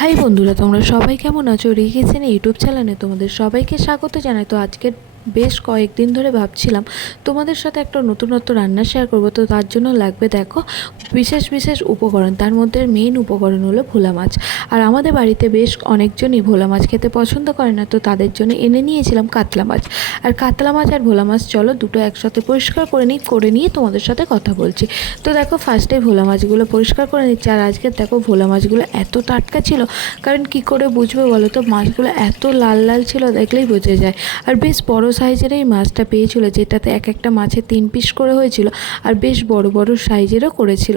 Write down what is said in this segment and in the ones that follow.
High বন্ধুরা, তোমরা সবাই কেমন আছো? রিকিচেন ইউটিউব চ্যানেলে তোমাদের সবাইকে স্বাগত জানাই। তো আজকের বেশ কয়েকদিন ধরে ভাবছিলাম তোমাদের সাথে একটা নতুনত্ব রান্না শেয়ার করবো। তো তার জন্য লাগবে দেখো বিশেষ বিশেষ উপকরণ। তার মধ্যে মেইন উপকরণ হলো ভোলা মাছ। আর আমাদের বাড়িতে বেশ অনেকজনই ভোলা মাছ খেতে পছন্দ করে না, তো তাদের জন্য এনে নিয়েছিলাম কাতলা মাছ। আর কাতলা মাছ আর ভোলা মাছ চলো দুটো একসাথে পরিষ্কার করে নিয়ে তোমাদের সাথে কথা বলছি। তো দেখো ফার্স্টে ভোলা মাছগুলো পরিষ্কার করে নিচ্ছি। আর আজকে দেখো ভোলা মাছগুলো এত টাটকা ছিল, কারণ কি করে বুঝবে বলো তো, মাছগুলো এত লাল লাল ছিল দেখলেই বোঝা যায়। আর বেশ বড় সাইজের এই মাছটা পেয়েছিল, যেটাতে এক একটা মাছের 3 পিস করে হয়েছিল, আর বেশ বড় বড় সাইজেরও করেছিল।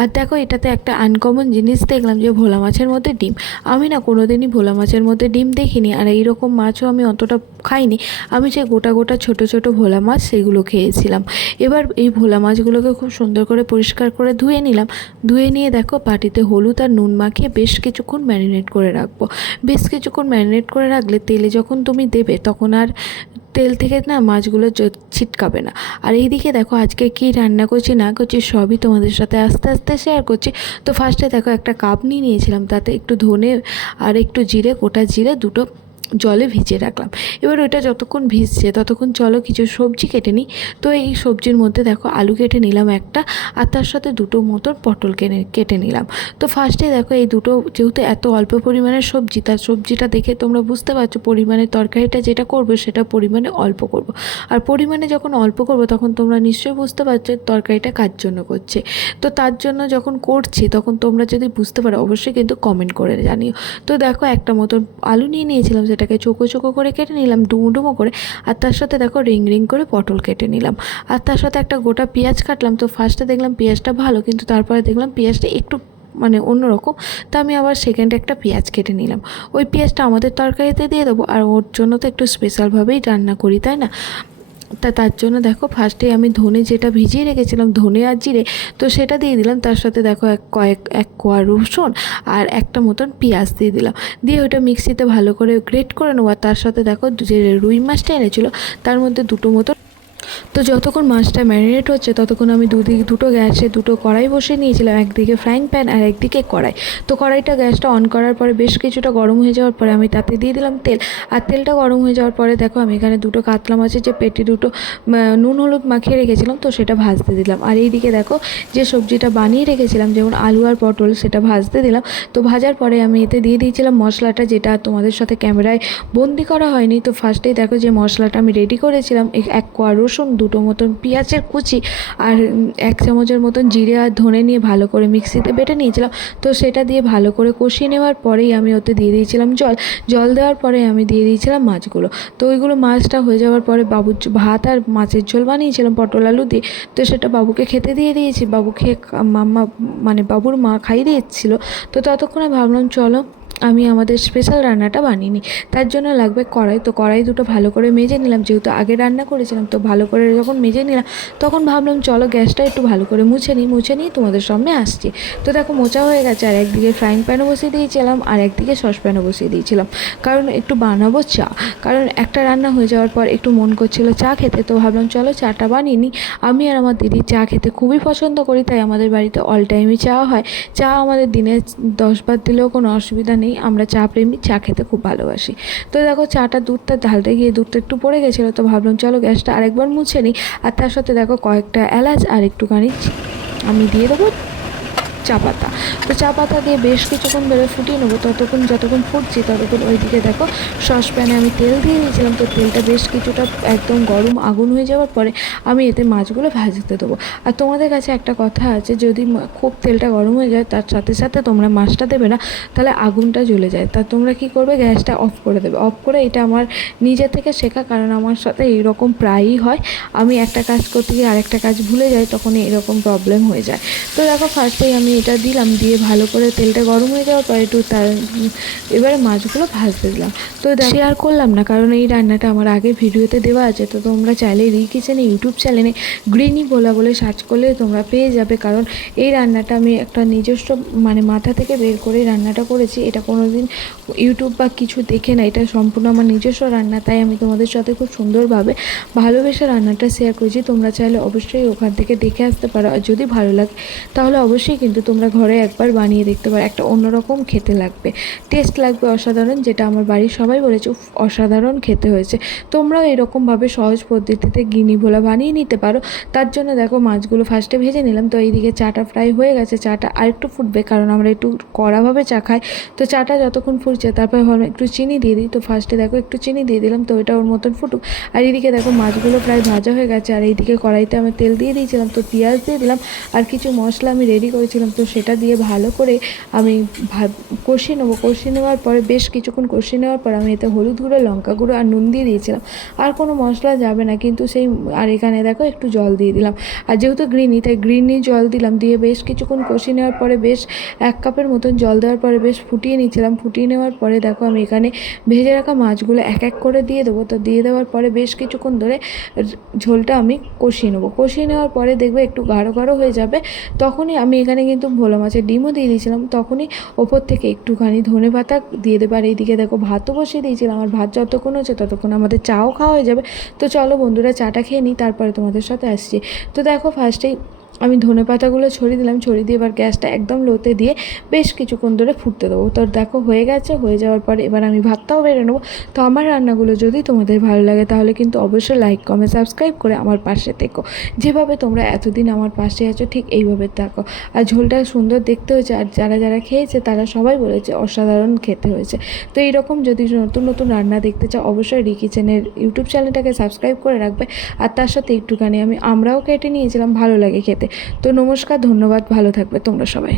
আর দেখো এটাতে একটা আনকমন জিনিস দেখলাম, যে ভোলা মাছের মধ্যে ডিম। আমি না কোনোদিনই ভোলা মাছের মধ্যে ডিম দেখিনি, আর এইরকম মাছও আমি অতটা খাইনি। আমি যে গোটা গোটা ছোট ছোট ভোলা মাছ সেগুলো খেয়েছিলাম। এবার এই ভোলা মাছগুলোকে খুব সুন্দর করে পরিষ্কার করে ধুয়ে নিলাম। ধুয়ে নিয়ে দেখো বাটিতে হলুদ আর নুন মাখিয়ে বেশ কিছুক্ষণ ম্যারিনেট করে রাখবো। বেশ কিছুক্ষণ ম্যারিনেট করে রাখলে তেলে যখন তুমি দেবে তখন আর তেল থেকে না মাছগুলো ছিটকাবে না। আর এইদিকে দেখো আজকে কী রান্না করছি না করছি সবই তোমাদের সাথে আস্তে আস্তে শেয়ার করছি। তো ফার্স্টে দেখো একটা কাপ নিয়ে নিয়েছিলাম, তাতে একটু ধনে আর একটু জিরে, গোটা জিরে দুটো জলে ভিজিয়ে রাখলাম। এবার ওইটা যতক্ষণ ভিজছে ততক্ষণ চলো কিছু সবজি কেটে নিই। তো এই সবজির মধ্যে দেখো আলু কেটে নিলাম একটা, আর তার সাথে দুটো মতো পটল কেটে নিলাম। তো ফার্স্টে দেখো এই দুটো, যেহেতু এত অল্প পরিমাণের সবজি, তার সবজিটা দেখে তোমরা বুঝতে পারছো পরিমাণের তরকারিটা যেটা করবো সেটা পরিমাণে অল্প করব। আর পরিমাণে যখন অল্প করব তখন তোমরা নিশ্চয়ই বুঝতে পারছো তরকারিটা কার জন্য করছে। তো তার জন্য যখন করছি তখন তোমরা যদি বুঝতে পারো অবশ্যই কিন্তু কমেন্ট করে জানিও। তো দেখো একটা মতন আলু নিয়ে নিয়েছিলাম, সেটাকে চোখো চোখো করে কেটে নিলাম ডুমো ডুমো করে। আর তার সাথে দেখো রিং রিং করে পটল কেটে নিলাম। আর তার সাথে একটা গোটা পেঁয়াজ কাটলাম। তো ফার্স্টে দেখলাম পেঁয়াজটা ভালো, কিন্তু তারপরে দেখলাম পেঁয়াজটা একটু অন্যরকম। তো আমি আবার সেকেন্ডে একটা পেঁয়াজ কেটে নিলাম। ওই পেঁয়াজটা আমাদের তরকারিতে দিয়ে দেবো, আর ওর জন্য তো একটু স্পেশালভাবেই রান্না করি, তাই না? তার জন্য দেখো ফার্স্টে আমি ধনে যেটা ভিজিয়ে রেখেছিলাম, ধনে আর জিরে, তো সেটা দিয়ে দিলাম। তার সাথে দেখো এক কোয়া রসুন আর একটা মতন পেঁয়াজ দিয়ে দিলাম। দিয়ে ওটা মিক্সিতে ভালো করে গ্রেট করে নেবো। আর তার সাথে দেখো যে রুই মাছটা এনেছিলো তার মধ্যে দুটো মতো। তো যতক্ষণ মাছটা ম্যারিনেট হচ্ছে ততক্ষণ আমি দুটো গ্যাসে দুটো কড়াই বসিয়ে নিয়েছিলাম, একদিকে ফ্রাইং প্যান আর একদিকে কড়াই। তো কড়াইটা গ্যাসটা অন করার পরে বেশ কিছুটা গরম হয়ে যাওয়ার পরে আমি তাতে দিয়ে দিলাম তেল। আর তেলটা গরম হয়ে যাওয়ার পরে দেখো আমি এখানে দুটো কাতলা মাছের যে পেটি দুটো নুন হলুদ মাখিয়ে রেখেছিলাম, তো সেটা ভাজতে দিলাম। আর এইদিকে দেখো যে সবজিটা বানিয়ে রেখেছিলাম, যেমন আলু আর পটল, সেটা ভাজতে দিলাম। তো ভাজার পরে আমি এতে দিয়ে দিয়েছিলাম মশলাটা, যেটা তোমাদের সাথে ক্যামেরায় বন্দি করা হয়নি। তো ফার্স্টেই দেখো যে মশলাটা আমি রেডি করেছিলাম, এক কোয়া রসুন, দুটো মতন পেঁয়াজের কুচি, আর 1 চামচের মতন জিরে আর ধনে নিয়ে ভালো করে মিক্সিতে বেটে নিয়েছিলাম। তো সেটা দিয়ে ভালো করে কষিয়ে নেওয়ার পরেই আমি ওতে দিয়ে দিয়েছিলাম জল দেওয়ার পরে আমি দিয়ে দিয়েছিলাম মাছগুলো। তো ওইগুলো মাছটা হয়ে যাওয়ার পরে বাবুর ভাত আর মাছের ঝোল বানিয়েছিলাম পটল আলু দিয়ে। তো সেটা বাবুকে খেতে দিয়ে দিয়েছি। বাবু খেয়ে মাম্মা বাবুর মা খাইয়ে দিয়েছিলো। তো ততক্ষণে ভাবলাম চলো আমি আমাদের স্পেশাল রান্নাটা বানিয়ে নিই। তার জন্য লাগবে কড়াই। তো কড়াই দুটো ভালো করে মেজে নিলাম, যেহেতু আগে রান্না করেছিলাম। তো ভালো করে যখন মেজে নিলাম তখন ভাবলাম চলো গ্যাসটা একটু ভালো করে মুছে নিই তোমাদের সামনে আসছি। তো দেখো মোচা হয়ে গেছে। আর একদিকে ফ্রাইং প্যানও বসিয়ে দিয়েছিলাম, আর একদিকে সসপ্যানও বসিয়ে দিয়েছিলাম, কারণ একটু বানাবো চা। কারণ একটা রান্না হয়ে যাওয়ার পর একটু মন করছিল চা খেতে। তো ভাবলাম চলো চাটা বানিয়ে নিই। আমি আর আমার দিদি চা খেতে খুবই পছন্দ করি, তাই আমাদের বাড়িতে অল টাইমই চা হয়। চা আমাদের দিনে 10 বার দিলেও কোনো অসুবিধা নেই। আমরা চা প্রেমী, চা খেতে খুব ভালোবাসি। তো দেখো চাটা দুধটা ঢালতে গিয়ে দুধটা একটু পড়ে গেছিলো। তো ভাবলাম চলো গ্যাসটা আরেকবার মুছে নিই। আর তার সাথে দেখো কয়েকটা এলাচ আর একটুখানি আমি দিয়ে দেবো চা পাতা। তো চা পাতা দিয়ে বেশ কিছুক্ষণ ধরে ফুটিয়ে নেবো। যতক্ষণ ফুটছি ততক্ষণ ওইদিকে দেখো সসপ্যানে আমি তেল দিয়ে দিয়েছিলাম। তো তেলটা বেশ কিছুটা একদম গরম আগুন হয়ে যাওয়ার পরে আমি এতে মাছগুলো ভাজতে দেবো। আর তোমাদের কাছে একটা কথা আছে, যদি খুব তেলটা গরম হয়ে যায় তার সাথে সাথে তোমরা মাছটা দেবে না, তাহলে আগুনটা জ্বলে যায়। তা তোমরা কী করবে, গ্যাসটা অফ করে দেবে। অফ করে, এটা আমার নিজে থেকে শেখা, কারণ আমার সাথে এইরকম প্রায়ই হয়। আমি একটা কাজ করতে গিয়ে আরেকটা কাজ ভুলে যাই, তখন এরকম প্রবলেম হয়ে যায়। তো দেখো ফার্স্টেই আমি এটা দিলাম, দিয়ে ভালো করে তেলটা গরম হয়ে যাওয়ার পর একটু এবারে মাছগুলো ভাজতে দিলাম। তো শেয়ার করলাম না, কারণ এই রান্নাটা আমার আগে ভিডিওতে দেওয়া আছে। তো তোমরা চাইলে রিকিচেনে ইউটিউব চ্যানেলে গ্রিনি ভোলা বলে সার্চ করলে তোমরা পেয়ে যাবে। কারণ এই রান্নাটা আমি একটা নিজস্ব মাথা থেকে বের করে রান্নাটা করেছি। এটা কোনো দিন ইউটিউব বা কিছু দেখে না, এটা সম্পূর্ণ আমার নিজস্ব রান্না। তাই আমি তোমাদের সাথে খুব সুন্দরভাবে ভালোবেসে রান্নাটা শেয়ার করেছি। তোমরা চাইলে অবশ্যই ওখান থেকে দেখে আসতে পারো। আর যদি ভালো লাগে তাহলে অবশ্যই কিন্তু তোমরা ঘরে একবার বানিয়ে দেখতে পারো, একটা অন্যরকম খেতে লাগবে, টেস্ট লাগবে অসাধারণ, যেটা আমার বাড়ির সবাই বলেছে উফ অসাধারণ খেতে হয়েছে। তোমরাও এরকমভাবে সহজ পদ্ধতিতে গিনি ভোলা বানিয়ে নিতে পারো। তার জন্য দেখো মাছগুলো ফার্স্টে ভেজে নিলাম, তো এইদিকে চাটা ফ্রাই হয়ে গেছে, চাটা আরেকটু ফুটবে কারণ আমরা একটু কড়াভাবে চা খাই। তো চাটা যতক্ষণ ফুটছে তারপরে ভাবলাম একটু চিনি দিয়ে দিই, তো ফার্স্টে দেখো একটু চিনি দিয়ে দিলাম, তো এটা ওর মতন ফুটুক। আর এইদিকে দেখো মাছগুলো প্রায় ভাজা হয়ে গেছে, আর এইদিকে কড়াইতে আমি তেল দিয়ে দিয়েছিলাম, তো পেঁয়াজ দিয়ে দিলাম আর কিছু মশলা আমি রেডি করেছিলাম, তো সেটা দিয়ে ভালো করে আমি কষিয়ে নেবো। কষিয়ে নেওয়ার পরে বেশ কিছুক্ষণ কষিয়ে নেওয়ার পর আমি এতে হলুদ গুঁড়ো, লঙ্কা গুঁড়ো আর নুন দিয়ে দিয়েছিলাম। আর কোনো মশলা যাবে না কিন্তু সেই, আর এখানে দেখো একটু জল দিয়ে দিলাম, আর যেহেতু গ্রিনি তাই গ্রিনি জল দিলাম, দিয়ে বেশ কিছুক্ষণ কষিয়ে নেওয়ার পরে বেশ 1 কাপের মতন জল দেওয়ার পরে বেশ ফুটিয়ে নিয়েছিলাম। ফুটিয়ে নেওয়ার পরে দেখো আমি এখানে ভেজে রাখা মাছগুলো এক এক করে দিয়ে দেবো, তো দিয়ে দেওয়ার পরে বেশ কিছুক্ষণ ধরে ঝোলটা আমি কষিয়ে নেবো। কষিয়ে নেওয়ার পরে দেখবে একটু গাঢ় গাঢ় হয়ে যাবে, তখনই আমি এখানে কিন্তু ভোলা মাছের ডিমও দিয়ে দিয়েছিলাম, তখনই ওপর থেকে একটুখানি ধনে পাতা দিয়ে দেবো। আর এইদিকে দেখো ভাতও বসিয়ে দিয়েছিলাম, আর ভাত যতক্ষণ হচ্ছে ততক্ষণ আমাদের চাও খাওয়া হয়ে যাবে। তো চলো বন্ধুরা চাটা খেয়ে নিই, তারপরে তোমাদের সাথে আসছি। তো দেখো ফার্স্টেই আমি ধনেপাতাগুলো ছড়িয়ে দিলাম, ছড়িয়ে দিয়ে এবার গ্যাসটা একদম লোতে দিয়ে বেশ কিছুক্ষণ ধরে ফুটতে দেবো। তো দেখো হয়ে গেছে, হয়ে যাওয়ার পরে এবার আমি ভাতটাও বেড়ে নেবো। তো আমার রান্নাগুলো যদি তোমাদের ভালো লাগে তাহলে কিন্তু অবশ্যই লাইক কমেন্ট সাবস্ক্রাইব করে আমার পাশে থেকো। যেভাবে তোমরা এতদিন আমার পাশে আছো ঠিক এইভাবে থাকো। আর ঝোলটা সুন্দর দেখতে হয়েছে, আর যারা যারা খেয়েছে তারা সবাই বলেছে অসাধারণ খেতে হয়েছে। তো এইরকম যদি নতুন নতুন রান্না দেখতে চাও অবশ্যই রিকিচেনের ইউটিউব চ্যানেলটাকে সাবস্ক্রাইব করে রাখবে। আর তার সাথে একটুখানি আমরাও কেটে নিয়েছিলাম, ভালো লাগে খেতে। তো নমস্কার, ধন্যবাদ, ভালো থাকবে তোমরা সবাই।